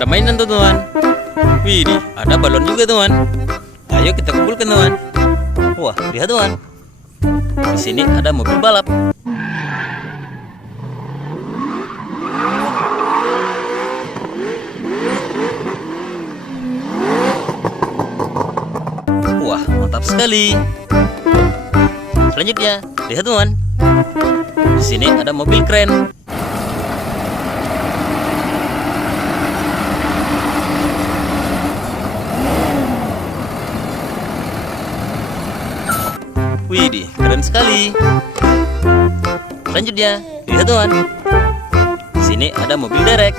Ada mainan tuh teman. Widih, ada balon juga teman. Ayo kita kumpulkan teman. Wah, lihat teman. Di sini ada mobil balap. Wah, mantap sekali. Selanjutnya, lihat teman. Di sini ada mobil kren. Widih, keren sekali. Selanjutnya, lihat teman. Di sini ada mobil derek.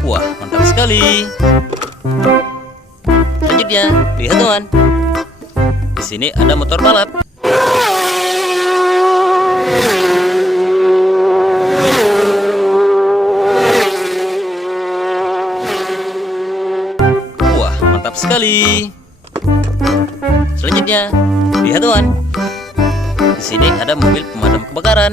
Wah, mantap sekali. Selanjutnya, lihat teman. Di sini ada motor balap. Wah, mantap sekali. Selanjutnya, lihat teman. Di sini ada mobil pemadam kebakaran.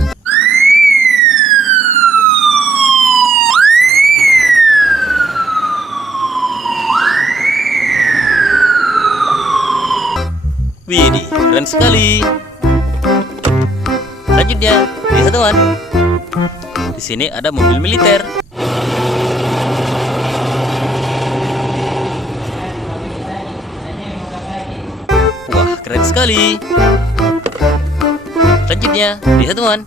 Widih, keren sekali. Selanjutnya, lihat teman. Di sini ada mobil militer. Wah, keren sekali. Selanjutnya, lihat teman.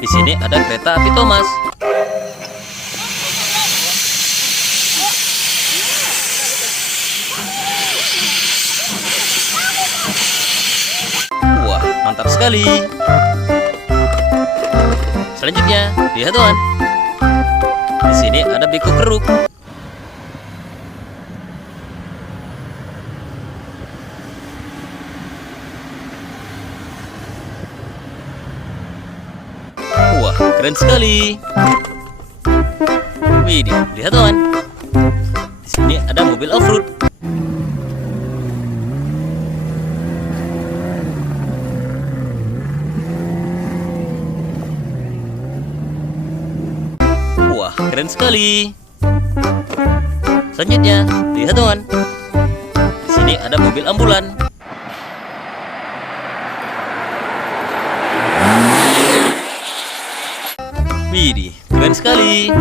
Di sini ada kereta api Thomas. Mantap sekali. Selanjutnya, lihat teman. Di sini ada beko keruk. Wah, keren sekali. Widih, lihat teman. Di sini ada mobil off-road. Wah, keren sekali. Selanjutnya, lihat teman. Di sini ada mobil ambulan. Widih, keren sekali.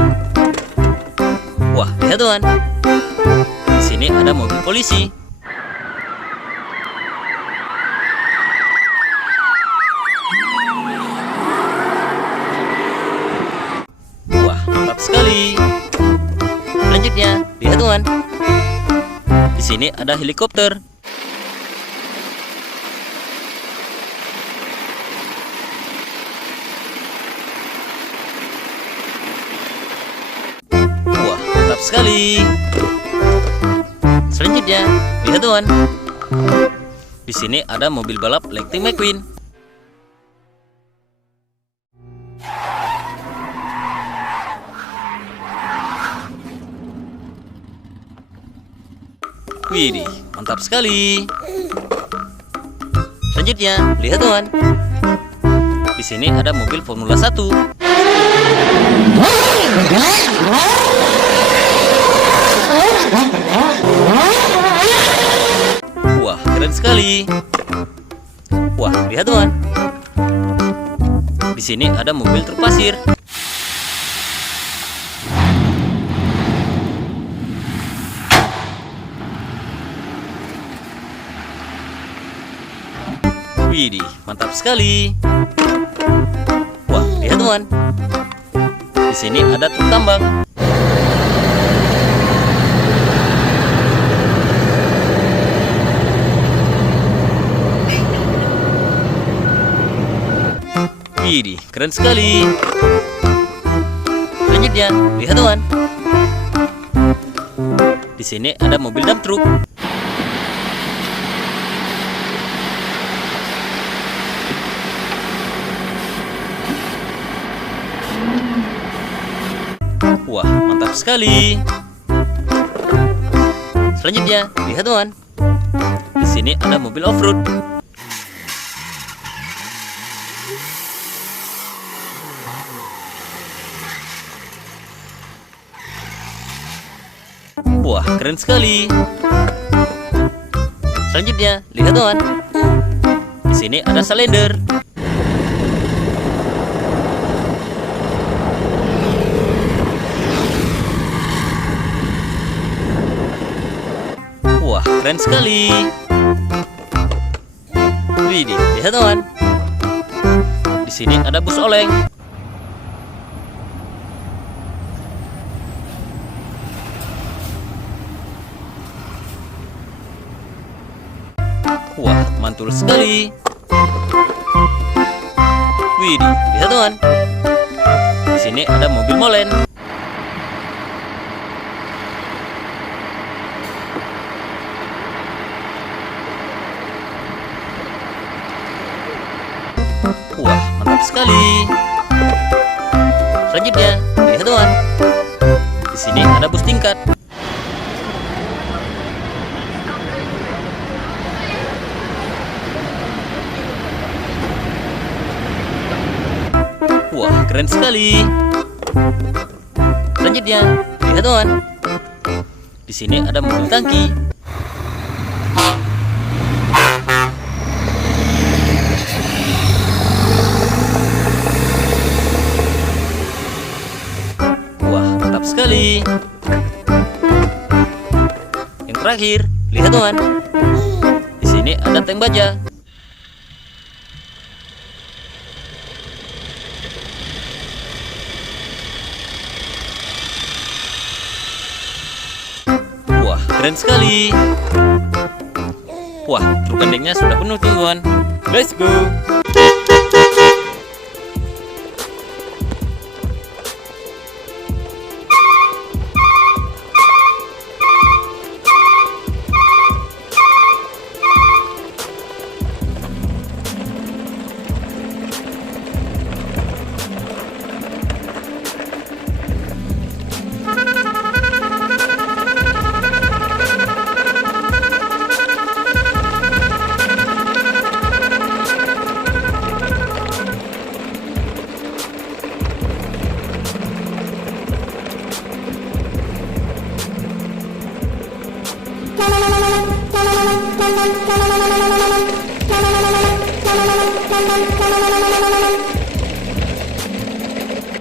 Wah, lihat teman. Di sini ada mobil polisi. Sekali. Selanjutnya, lihat teman. Di sini ada helikopter. Wah, mantap sekali. Selanjutnya, lihat teman. Di sini ada mobil balap Lightning McQueen. Widih, mantap sekali. Selanjutnya, lihat teman. Di sini ada mobil Formula 1. Wah, keren sekali. Wah, lihat teman. Di sini ada mobil truk pasir. Widih, mantap sekali. Wah, lihat teman. Di sini ada truk tambang. Widih, keren sekali. Selanjutnya, lihat teman. Di sini ada mobil dump truk. Wah, mantap sekali. Selanjutnya, lihat teman. Di sini ada mobil off-road. Wah, keren sekali. Selanjutnya, lihat teman. Di sini ada salender. Wah, keren sekali. Widih, lihat teman. Di sini ada bus oleng. Wah, mantul sekali. Widih, lihat teman. Di sini ada mobil molen. Wah, mantap sekali. Selanjutnya, lihat teman. Di sini ada bus tingkat. Wah, keren sekali. Selanjutnya, lihat teman. Di sini ada mobil tangki. Wah, mantap sekali. Yang terakhir, lihat teman. Di sini ada tank baja. Wah, keren sekali. Wah, truk gandengnya sudah penuh teman. Let's go.